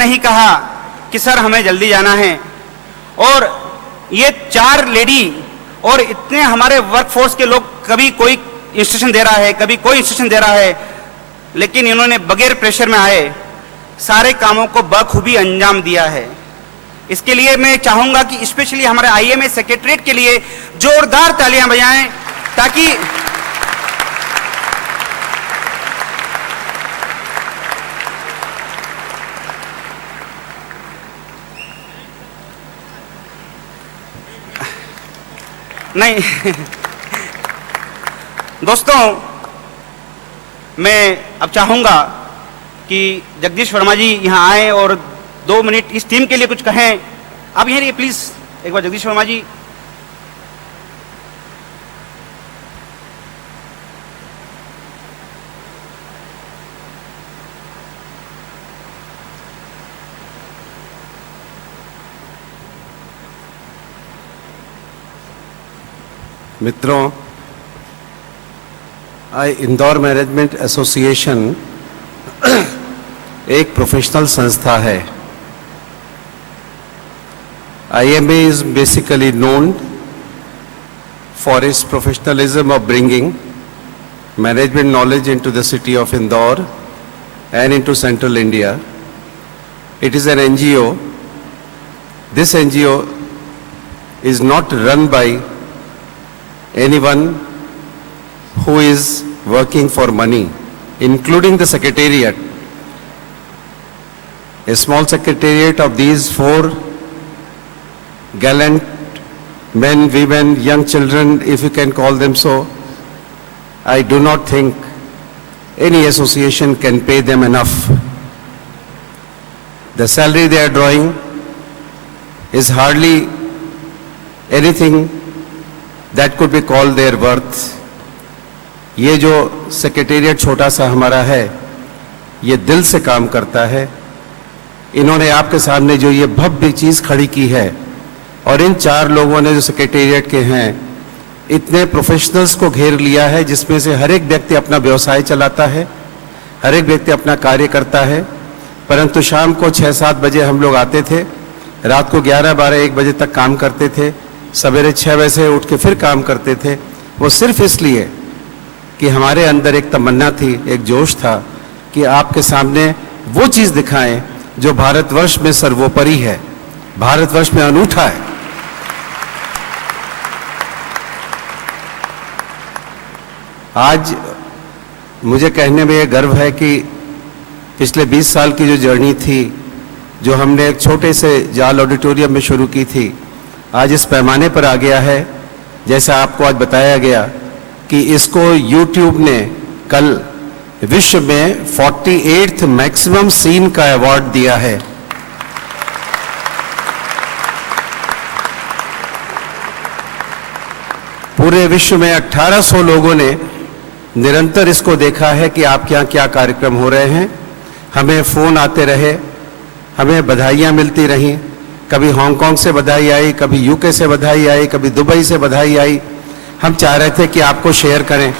नहीं कहा कि सर हमें जल्दी जाना है। और ये 4 लेडी और इतने हमारे वर्कफोर्स के लोग, कभी कोई इंस्ट्रक्शन दे रहा है, कभी कोई इंस्ट्रक्शन दे रहा है, लेकिन इन्होंने बगैर प्रेशर में आए सारे कामों को बखूबी अंजाम दिया है। इसके लिए मैं चाहूंगा कि स्पेशली हमारे आईएमए सेक्रेटरीट के लिए जोरदार तालियां बजाएं, ताकि नहीं दोस्तों, मैं अब चाहूंगा कि जगदीश वर्मा जी यहां आए और 2 मिनट इस टीम के लिए कुछ कहें। आप यहीं रहिए प्लीज, एक बार जगदीश वर्मा जी। मित्रों, इंदौर मैनेजमेंट एसोसिएशन एक प्रोफेशनल संस्था है। IMA is basically known for its professionalism of bringing management knowledge into the city of Indore and into central India. It is an NGO. This NGO is not run by anyone who is working for money, including the secretariat. A small secretariat of these 4 gallant men, women, young children, if you can call them so, I do not think any association can pay them enough. The salary they are drawing is hardly anything that could be called their worth. ये जो secretariat छोटा सा हमारा है, ये दिल से काम करता है। इन्होंने आपके सामने जो ये भव्य चीज खड़ी की है, और इन 4 लोगों ने जो सेक्रेटेरिएट के हैं, इतने प्रोफेशनल्स को घेर लिया है, जिसमें से हर एक व्यक्ति अपना व्यवसाय चलाता है, हर एक व्यक्ति अपना कार्य करता है। परंतु शाम को 6-7 बजे हम लोग आते थे, रात को 11-12-1 बजे तक काम करते थे, सवेरे 6 बजे से उठ के फिर काम करते थे। वो सिर्फ इसलिए कि हमारे अंदर एक तमन्ना थी, एक जोश था कि आपके सामने वो चीज दिखाएं जो भारतवर्ष में सर्वोपरि है, भारतवर्ष में अनूठा है। आज मुझे कहने में ये गर्व है कि पिछले 20 साल की जो जर्नी थी, जो हमने एक छोटे से जाल ऑडिटोरियम में शुरू की थी, आज इस पैमाने पर आ गया है। जैसा आपको आज बताया गया कि इसको YouTube ने कल विश्व में 48th मैक्सिमम सीन का अवार्ड दिया है। पूरे विश्व में 1800 लोगों ने निरंतर इसको देखा है कि आपके यहाँ क्या कार्यक्रम हो रहे हैं। हमें फोन आते रहे, हमें बधाइयाँ मिलती रहीं, कभी हांगकांग से बधाई आई, कभी यूके से बधाई आई, कभी दुबई से बधाई आई। हम चाह रहे थे कि आपको शेयर करें।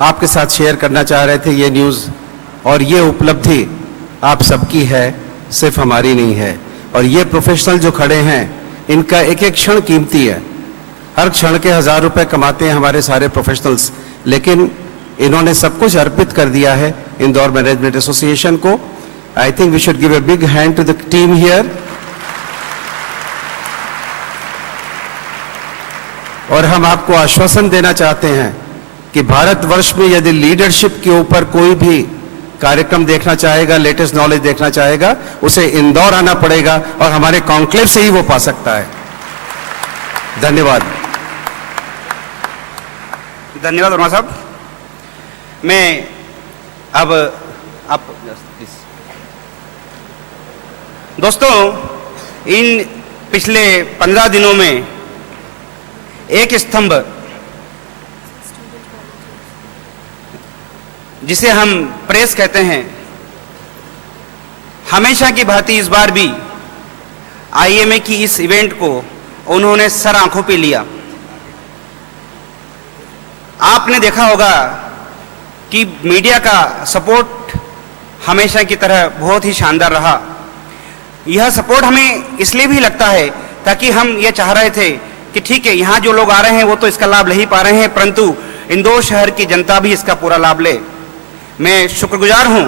आपके साथ शेयर करना चाह रहे थे ये न्यूज़, और ये उपलब्धि आप सबकी है, सिर्फ हमारी नहीं है। और ये प्रोफेशनल जो खड़े हैं, इनका एक एक क्षण कीमती है। हर क्षण के 1000 रुपए कमाते हैं हमारे सारे प्रोफेशनल्स, लेकिन इन्होंने सब कुछ अर्पित कर दिया है इंदौर मैनेजमेंट एसोसिएशन को। I think we should give a big hand to the team here. और हम आपको आश्वासन देना चाहते हैं कि भारतवर्ष में यदि लीडरशिप के ऊपर कोई भी कार्यक्रम देखना चाहेगा, लेटेस्ट नॉलेज देखना चाहेगा, उसे इंदौर आना पड़ेगा, और हमारे कॉन्क्लेव से ही वो पा सकता है। धन्यवाद। धन्यवाद वर्मा साहब। मैं अब आप दोस्तों, इन पिछले 15 दिनों में एक स्तंभ, जिसे हम प्रेस कहते हैं, हमेशा की भांति इस बार भी आईएमए की इस इवेंट को उन्होंने सर आंखों पे लिया। आपने देखा होगा कि मीडिया का सपोर्ट हमेशा की तरह बहुत ही शानदार रहा। यह सपोर्ट हमें इसलिए भी लगता है ताकि हम ये चाह रहे थे कि ठीक है, यहाँ जो लोग आ रहे हैं वो तो इसका लाभ ले ही पा रहे हैं, परंतु इंदौर शहर की जनता भी इसका पूरा लाभ ले। मैं शुक्रगुजार हूँ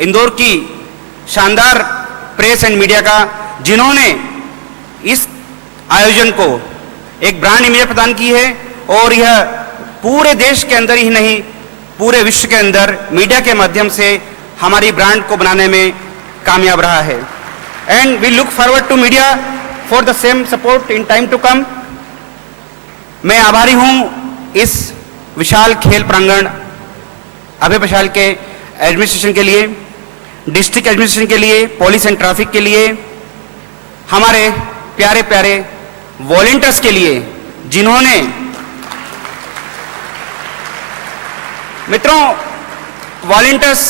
इंदौर की शानदार प्रेस एंड मीडिया का, जिन्होंने इस आयोजन को एक ब्रांड इमेज प्रदान की है और यह पूरे देश के अंदर ही नहीं, पूरे विश्व के अंदर मीडिया के माध्यम से हमारी ब्रांड को बनाने में कामयाब रहा है। And we look forward to media for the same support in time to come. मैं आभारी हूं इस विशाल खेल प्रांगण अभय पांचाल के एडमिनिस्ट्रेशन के लिए, डिस्ट्रिक्ट एडमिनिस्ट्रेशन के लिए, पुलिस एंड ट्रैफिक के लिए, हमारे प्यारे प्यारे वॉलंटियर्स के लिए, जिन्होंने मित्रों वॉलंटियर्स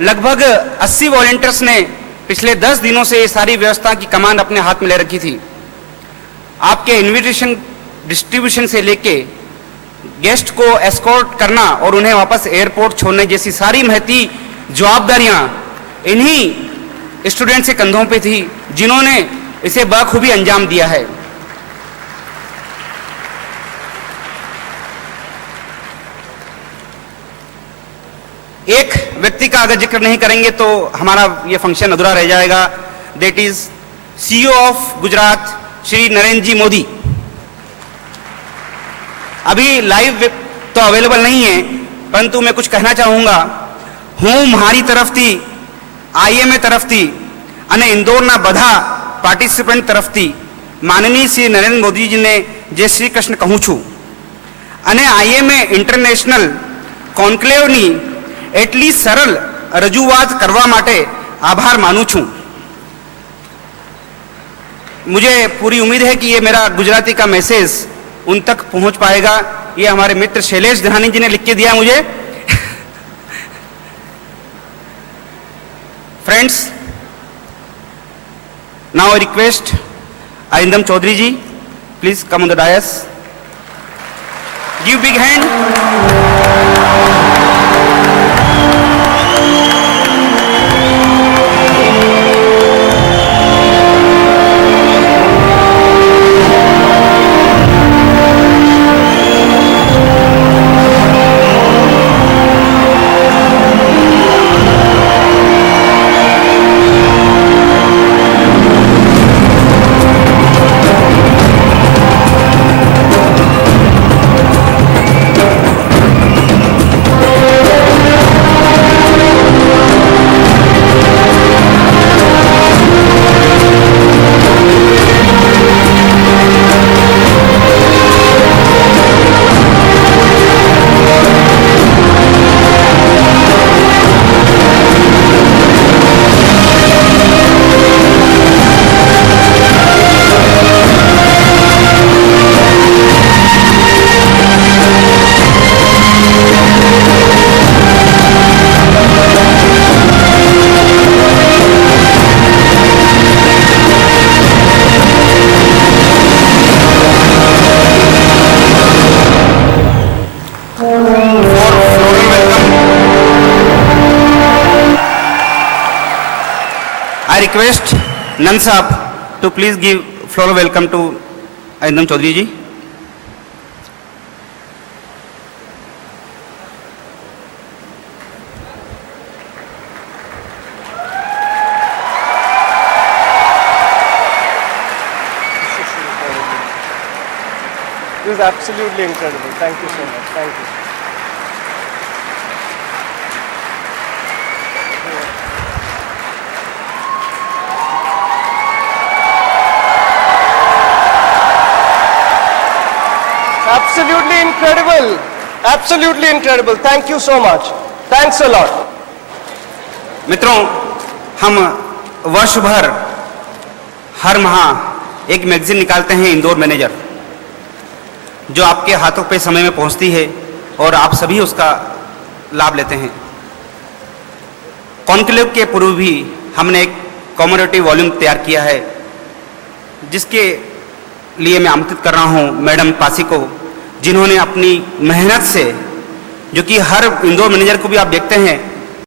लगभग 80 वॉलंटियर्स ने पिछले 10 दिनों से ये सारी व्यवस्था की कमान अपने हाथ में ले रखी थी। आपके इनविटेशन डिस्ट्रीब्यूशन से लेके गेस्ट को एस्कॉर्ट करना और उन्हें वापस एयरपोर्ट छोड़ने जैसी सारी महती जवाबदारियां इन्हीं स्टूडेंट्स के कंधों पे थी, जिन्होंने इसे बखूबी अंजाम दिया है। एक व्यक्ति का अगर जिक्र नहीं करेंगे तो हमारा ये फंक्शन अधूरा रह जाएगा। That is CEO of Gujarat Shri Narendra ji Modi. अभी लाइव तो अवेलेबल नहीं है, परंतु मैं कुछ कहना चाहूंगा। हूं मारी तरफथी आईएमए तरफथी અને ઇન્દોરના બધા પાર્ટિસિપન્ટ તરફથી માનનીય શ્રી નરેન્દ્ર મોદીજીને જય શ્રી કૃષ્ણ કહું છું અને આઈએમએ ઇન્ટરનેશનલ કોન્ક્લેવની એટલી સરળ રજૂઆત કરવા માટે આભાર માનું છું। मुझे पूरी उम्मीद है कि ये मेरा गुजराती का मैसेज उन तक पहुंच पाएगा। ये हमारे मित्र शैलेश धनानी जी ने लिख के दिया मुझे। Friends, now I request Arindam Chaudhary ji, please come on the dais. Give big hand. I request Nand Saab to please give floral welcome to Arindam Chaudhary ji. This is absolutely incredible. Thank you so much. Thank you. Absolutely incredible. Absolutely incredible. Thank you so much. Thanks a lot. मित्रों, हम वर्ष भर हर माह एक magazine निकालते हैं, Indore manager, जो आपके हाथों पे समय में पहुंचती है और आप सभी उसका लाभ लेते हैं। कॉन्क्लेव के पूर्व भी हमने एक कॉमोडेटिव वॉल्यूम तैयार किया है, जिसके लिए मैं आमंत्रित कर रहा हूं मैडम पासी को, जिन्होंने अपनी मेहनत से जो कि हर इंडोर मैनेजर को भी आप देखते हैं